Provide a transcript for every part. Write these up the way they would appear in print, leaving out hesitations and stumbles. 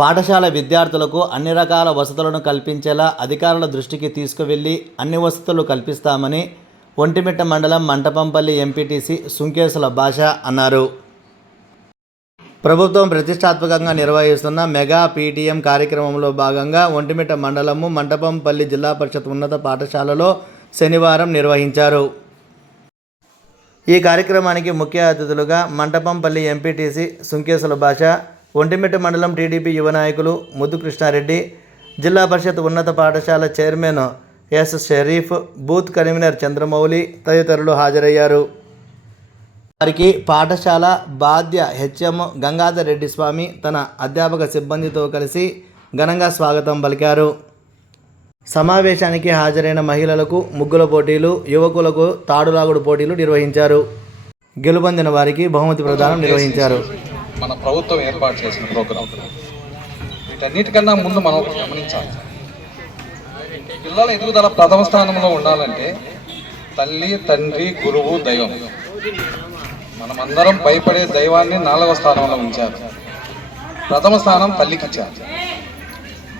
పాఠశాల విద్యార్థులకు అన్ని రకాల వసతులను కల్పించేలా అధికారుల దృష్టికి తీసుకువెళ్లి అన్ని వసతులు కల్పిస్తామని ఒంటిమిట్ట మండలం మంటపంపల్లి ఎంపీటీసీ సుంకేసుల భాష అన్నారు. ప్రభుత్వం ప్రతిష్టాత్మకంగా నిర్వహిస్తున్న మెగా పీటీఎం కార్యక్రమంలో భాగంగా ఒంటిమిట్ట మండలము మంటపంపల్లి జిల్లా పరిషత్ ఉన్నత పాఠశాలలో శనివారం నిర్వహించారు. ఈ కార్యక్రమానికి ముఖ్య అతిథులుగా మంటపంపల్లి ఎంపీటీసీ సుంకేసుల భాష, ఒంటిమిట్ట మండలం టీడీపీ యువ నాయకులు ముద్దు కృష్ణారెడ్డి, జిల్లా పరిషత్ ఉన్నత పాఠశాల chairman S Sharif, booth convener Chandramouli తదితరులు హాజరయ్యారు. వారికి పాఠశాల బాధ్య హెచ్ఎం గంగాధర్ రెడ్డి స్వామి తన అధ్యాపక సిబ్బందితో కలిసి ఘనంగా స్వాగతం పలికారు. సమావేశానికి హాజరైన మహిళలకు ముగ్గుల పోటీలు, యువకులకు తాడులాగుడు పోటీలు నిర్వహించారు. గెలుపొందిన వారికి బహుమతి ప్రదానం నిర్వహించారు. మన ప్రభుత్వం ఏర్పాటు చేసిన ప్రోగ్రాం వీటన్నిటికన్నా ముందు మనం గమనించాలి. పిల్లల ఎదుగుదల ప్రథమ స్థానంలో ఉండాలంటే తల్లి, తండ్రి, గురువు, దైవం. మనమందరం భయపడే దైవాన్ని 4వ స్థానంలో ఉంచారు. ప్రథమ స్థానం తల్లికి ఇచ్చారు.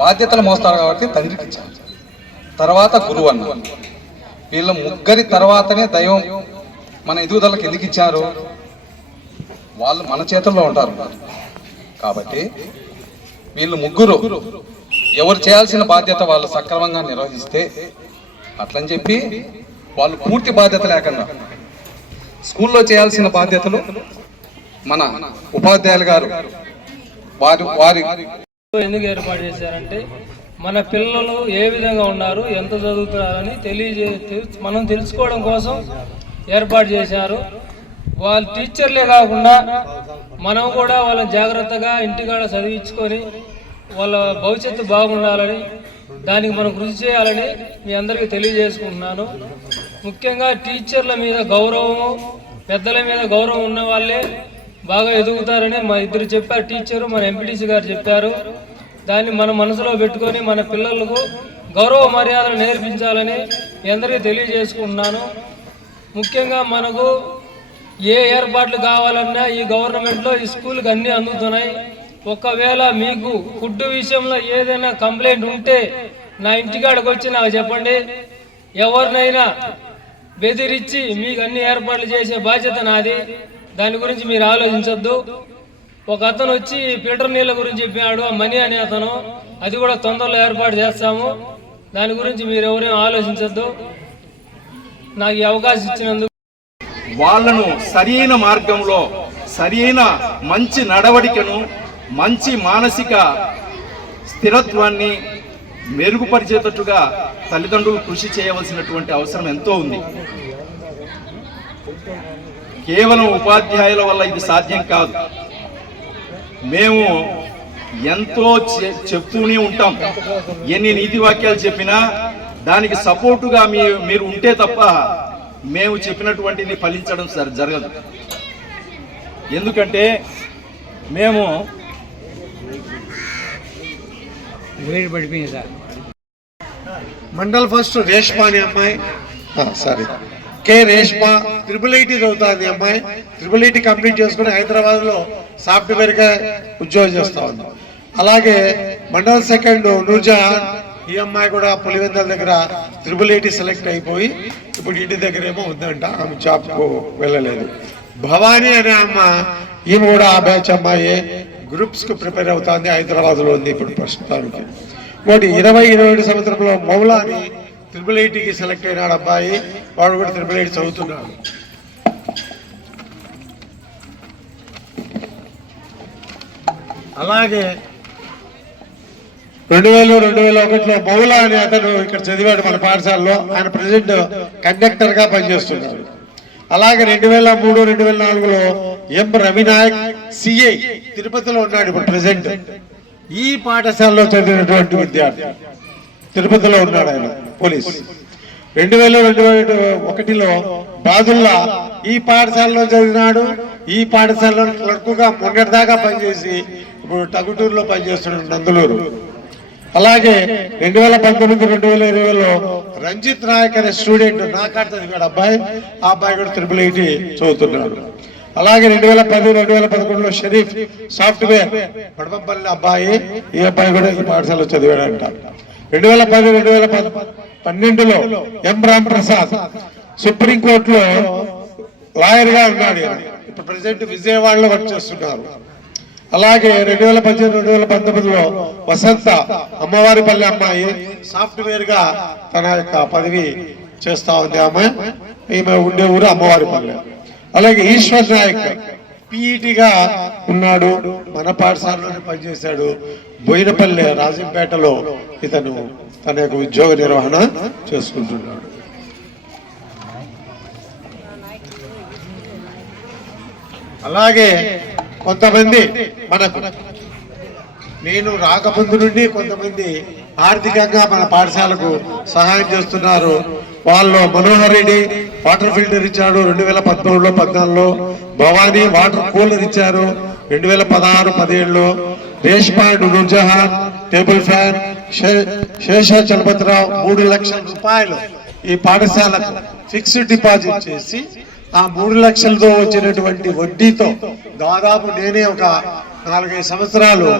బాధ్యతలు మోస్తారు కాబట్టి తండ్రికి ఇచ్చారు. తర్వాత గురువు అన్నారు. వీళ్ళ ముగ్గురి తర్వాతనే దైవం. మన ఎదుగుదలకు ఎందుకు ఇచ్చారు? వాళ్ళు మన చేతుల్లో ఉంటారు కాబట్టి వీళ్ళు ముగ్గురు ఎవరు చేయాల్సిన బాధ్యత వాళ్ళు సక్రమంగా నిర్వహిస్తే, అట్లని చెప్పి వాళ్ళు పూర్తి బాధ్యత లేకుండా స్కూల్లో చేయాల్సిన బాధ్యతలు మన ఉపాధ్యాయులు గారు వారి ఎందుకు ఏర్పాటు చేశారంటే మన పిల్లలు ఏ విధంగా ఉన్నారు, ఎంత చదువుతున్నారని మనం తెలుసుకోవడం కోసం ఏర్పాటు చేశారు. వాళ్ళ టీచర్లే కాకుండా మనం కూడా వాళ్ళని జాగ్రత్తగా ఇంటికాడ చదివించుకొని వాళ్ళ భవిష్యత్తు బాగుండాలని, దానికి మనం కృషి చేయాలని మీ అందరికీ తెలియజేసుకుంటున్నాను. ముఖ్యంగా టీచర్ల మీద గౌరవము, పెద్దల మీద గౌరవం ఉన్న వాళ్ళే బాగా ఎదుగుతారని మా ఇద్దరు చెప్పారు. టీచరు, మన ఎంపీటీసీ గారు చెప్పారు. దాన్ని మన మనసులో పెట్టుకొని మన పిల్లలకు గౌరవ మర్యాదలు నేర్పించాలని మీ అందరికీ తెలియజేసుకుంటున్నాను. ముఖ్యంగా మనకు ఏ ఏర్పాట్లు కావాలన్నా ఈ గవర్నమెంట్లో ఈ స్కూల్కి అన్నీ అందుతున్నాయి. ఒకవేళ మీకు ఫుడ్ విషయంలో ఏదైనా కంప్లైంట్ ఉంటే నా ఇంటికాడికి వచ్చి నాకు చెప్పండి. ఎవరినైనా బెదిరించి మీకు అన్ని ఏర్పాట్లు చేసే బాధ్యత నాది. దాని గురించి మీరు ఆలోచించొద్దు. ఒక అతను వచ్చి ఫిల్టర్ నీళ్ళ గురించి చెప్పాడు, మనీ అనే అతను. అది కూడా తొందరలో ఏర్పాటు చేస్తాము. దాని గురించి మీరు ఎవరేం ఆలోచించొద్దు. నాకు ఈ అవకాశం ఇచ్చినందుకు వాళ్ళను సరైన మార్గంలో, సరైన మంచి నడవడికను, మంచి మానసిక స్థిరత్వాన్ని మెరుగుపరిచేటట్టుగా తల్లిదండ్రులు కృషి చేయవలసినటువంటి అవసరం ఎంతో ఉంది. కేవలం ఉపాధ్యాయుల వల్ల ఇది సాధ్యం కాదు. మేము ఎంతో చెప్తూనే ఉంటాం. ఎన్ని నీతి వాక్యాలు చెప్పినా దానికి సపోర్టుగా మీరు ఉంటే తప్ప మేము చెప్పినటువంటిది ఫలించడం జరగదు. ఎందుకంటే మేము మండల్ ఫస్ట్ రేష్మా అనే అమ్మాయి, కే రేష్మా IIIT చదువుతుంది. అమ్మాయి IIIT కంప్లీట్ చేసుకుని హైదరాబాద్లో సాఫ్ట్వేర్గా ఉద్యోగం చేస్తా ఉంది. అలాగే మండల్ సెకండ్ నూర్జహాన్, ఈ అమ్మాయి కూడా పులివెందల దగ్గర IIIT సెలెక్ట్ అయిపోయి ఇప్పుడు ఇంటి దగ్గర ఏమో ఉందంట, ఆమె జాబ్కు వెళ్ళలేదు. భవానీ అనే అమ్మ, ఈమె కూడా ఆ బ్యాచ్ అమ్మాయి, గ్రూప్స్కు ప్రిపేర్ అవుతుంది, హైదరాబాద్లో ఉంది ఇప్పుడు ప్రస్తుతానికి. ఇంకోటి 20-21 సంవత్సరంలో మౌలాని IIITకి సెలెక్ట్ అయినాడు అబ్బాయి, వాడు కూడా IIIT చదువుతున్నాడు. అలాగే 2000-2001లో మౌలా అనే అతను ఇక్కడ చదివాడు మన పాఠశాలలో. ఆయన ప్రెసిడెంట్ కండక్టర్గా పనిచేస్తున్నాడు. అలాగే 2003-2004లో ఎం రవినాయక్ సిఐ తిరుపతిలో ఉన్నాడు, ఇప్పుడు ప్రెసిడెంట్. ఈ పాఠశాలలో చదివినటువంటి విద్యార్థి తిరుపతిలో ఉన్నాడు, ఆయన పోలీస్. 2000-2001లో బాదుల్లా ఈ పాఠశాలలో చదివినాడు. ఈ పాఠశాలలో క్లర్క్గా మొన్నటిదాకా పనిచేసి ఇప్పుడు టగుటూరులో పనిచేస్తున్నాడు, నందులూరు. అలాగే 2019-2020లో రంజిత్ నాయక్ అనే స్టూడెంట్ నాకాడ చదివాడు అబ్బాయి. ఆ అబ్బాయి కూడా IIIT చదువుతున్నాడు. అలాగే 2010, 2011లో షరీఫ్ సాఫ్ట్వేర్ పడపపల్లి అబ్బాయి, ఈ అబ్బాయి కూడా ఈ పాఠశాలలో చదివాడంట. 2010, 2012లో ఎం రామ్ ప్రసాద్ సుప్రీంకోర్టులో లాయర్ గా ఉన్నాడు. ఇప్పుడు ప్రెసిడెంట్ విజయవాడలో వర్క్ చేస్తున్నారు. అలాగే 2018, 2019లో వసంత అమ్మవారిపల్లి అమ్మాయి సాఫ్ట్వేర్ గా తన యొక్క పదవి చేస్తా ఉంది. ఈమె ఉండే ఊరు అమ్మవారిపల్లి. అలాగే ఈశ్వర్ నాయక్ పిఈటిగా ఉన్నాడు, మన పాఠశాలలోనే పనిచేశాడు. బోయినపల్లి రాజంపేటలో ఇతను తన యొక్క ఉద్యోగ నిర్వహణ చేసుకుంటున్నాడు. అలాగే కొంతమంది మనకు నేను రాకముందు నుండి కొంతమంది ఆర్థికంగా మన పాఠశాలకు సహాయం చేస్తున్నారు. వాళ్ళు మనోహర్ రెడ్డి వాటర్ ఫిల్టర్ ఇచ్చాడు 2013లో 14లో, భవానీ వాటర్ కూలర్ ఇచ్చారు 2016, 17లో, రేష్మా నూర్జహాన్ టేబుల్ ఫ్యాన్, శేష చలపతిరావు 3 లక్షల రూపాయలు ఈ పాఠశాలకు ఫిక్స్డ్ డిపాజిట్ చేసి ఆ 3 లక్షలతో వచ్చినటువంటి వడ్డీతో దాదాపు నేనే ఒక 4-5 సంవత్సరాలు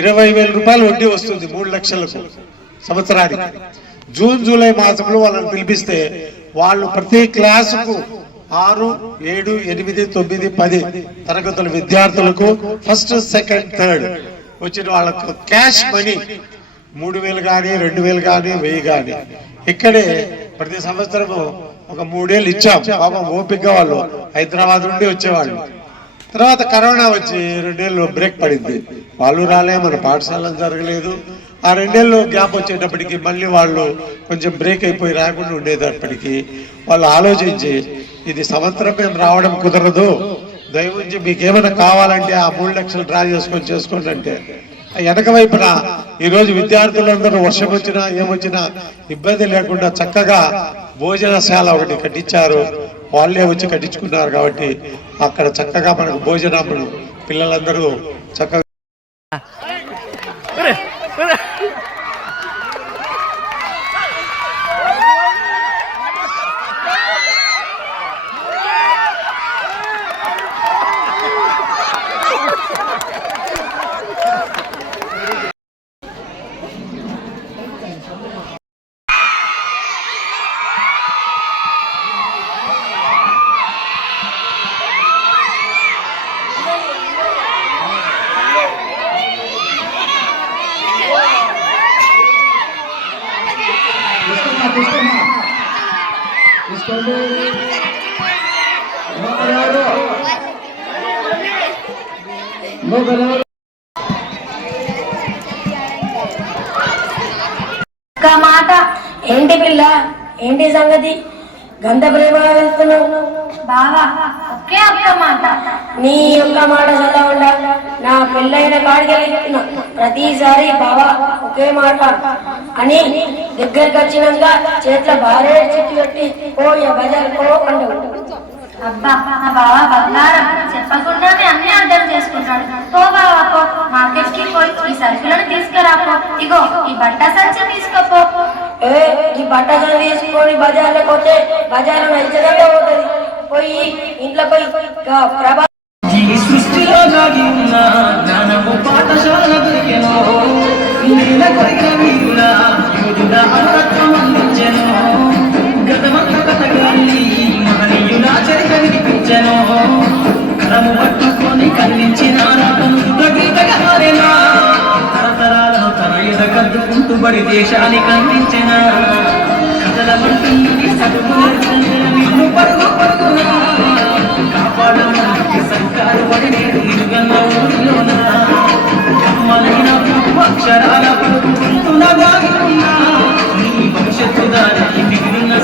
20,000 రూపాయలు వడ్డీ వస్తుంది 3 లక్షలకు సంవత్సరానికి. జూన్, జూలై మాసంలో వాళ్ళని పిలిపిస్తే వాళ్ళు ప్రతి క్లాసుకు 6, 7, 8, 9, 10 తరగతుల విద్యార్థులకు ఫస్ట్, సెకండ్, థర్డ్ వచ్చిన వాళ్ళకు క్యాష్ మనీ 3,000 కానీ 2,000 కానీ 1,000 కానీ ఇక్కడే ప్రతి సంవత్సరము ఒక 3 ఏళ్ళు ఇచ్చాం. పాపం ఓపికగా వాళ్ళు హైదరాబాద్ నుండి వచ్చేవాళ్ళు. తర్వాత కరోనా వచ్చి 2 ఏళ్ళు బ్రేక్ పడింది, వాళ్ళు రాలే, మన పాఠశాల జరగలేదు. ఆ 2 ఏళ్ళు గ్యాప్ వచ్చేటప్పటికి మళ్ళీ వాళ్ళు కొంచెం బ్రేక్ అయిపోయి రాకుండా ఉండేటప్పటికి వాళ్ళు ఆలోచించి ఇది సంవత్సరం మేము రావడం కుదరదు, దయవుంచి మీకు ఏమైనా కావాలంటే ఆ 3 లక్షలు డ్రా చేసుకోండి అంటే వెనక వైపున ఈరోజు విద్యార్థులందరూ వర్షం వచ్చినా ఏమొచ్చినా ఇబ్బంది లేకుండా చక్కగా భోజనశాల ఒకటి కట్టించారు. వాళ్ళే వచ్చి కట్టించుకున్నారు కాబట్టి అక్కడ చక్కగా మనకు భోజనములు పిల్లలందరూ చక్కగా మాట ఏంటి పిల్ల, ఏంటి సంగతి? గంధ ప్రేమ వెళ్తున్నావు బావా? ఒకే ఒక్క మాట, నీ యొక్క మాట చల్ల ఉండాలి. నా పెళ్ళైన కాడికెళ్తున్నా ప్రతిసారి బావా ఒకే మాట అని దగ్గరికి వచ్చినాక చేతిలో భారీ చెట్టు పెట్టి పోయే బజార్ పో అంటావు. అబ్బా నా బావ బంగారం చెప్పకుండానే అన్ని అర్థం చేసుకుంటాడు. పో బావా పో, మార్కెట్ కి పోయి ఈ సరుకులను తీసుకురాపో. ఇగో ఈ బట్ట సంచి తీసుకోపో. ఈ బట్ట సంచి తీసుకొని బజార్లో పోతే బజారు నచ్చగా పోతుంది. పోయి ఇంట్లో పోయి ప్రభా సృష్టిలో దాగి ఉన్న జ్ఞానము పాఠశాల దొరికెను. నీల కొరిగిన వీరుల యోధుల అమరత్వం అందించెను. గతమంత కథగాన్ని మహనీయుల చరిత వినిపించెను. కలము పట్టుకొని కల్లించిన గీతగా మారేనా. తరతరాలను తన ఎదగద్దుకుంటూ బడి దేశానికి అందించిన కథల వంటి పరుగు పరుగున కాపాడడానికి సర్కారు పడి నేడు ఇరుగన్న ఊరిలోన కమ్మలైన అక్షరాల పలుకుంటున్న దాగి ఉన్న నీ భవిష్యత్తు దారి మిగిలిన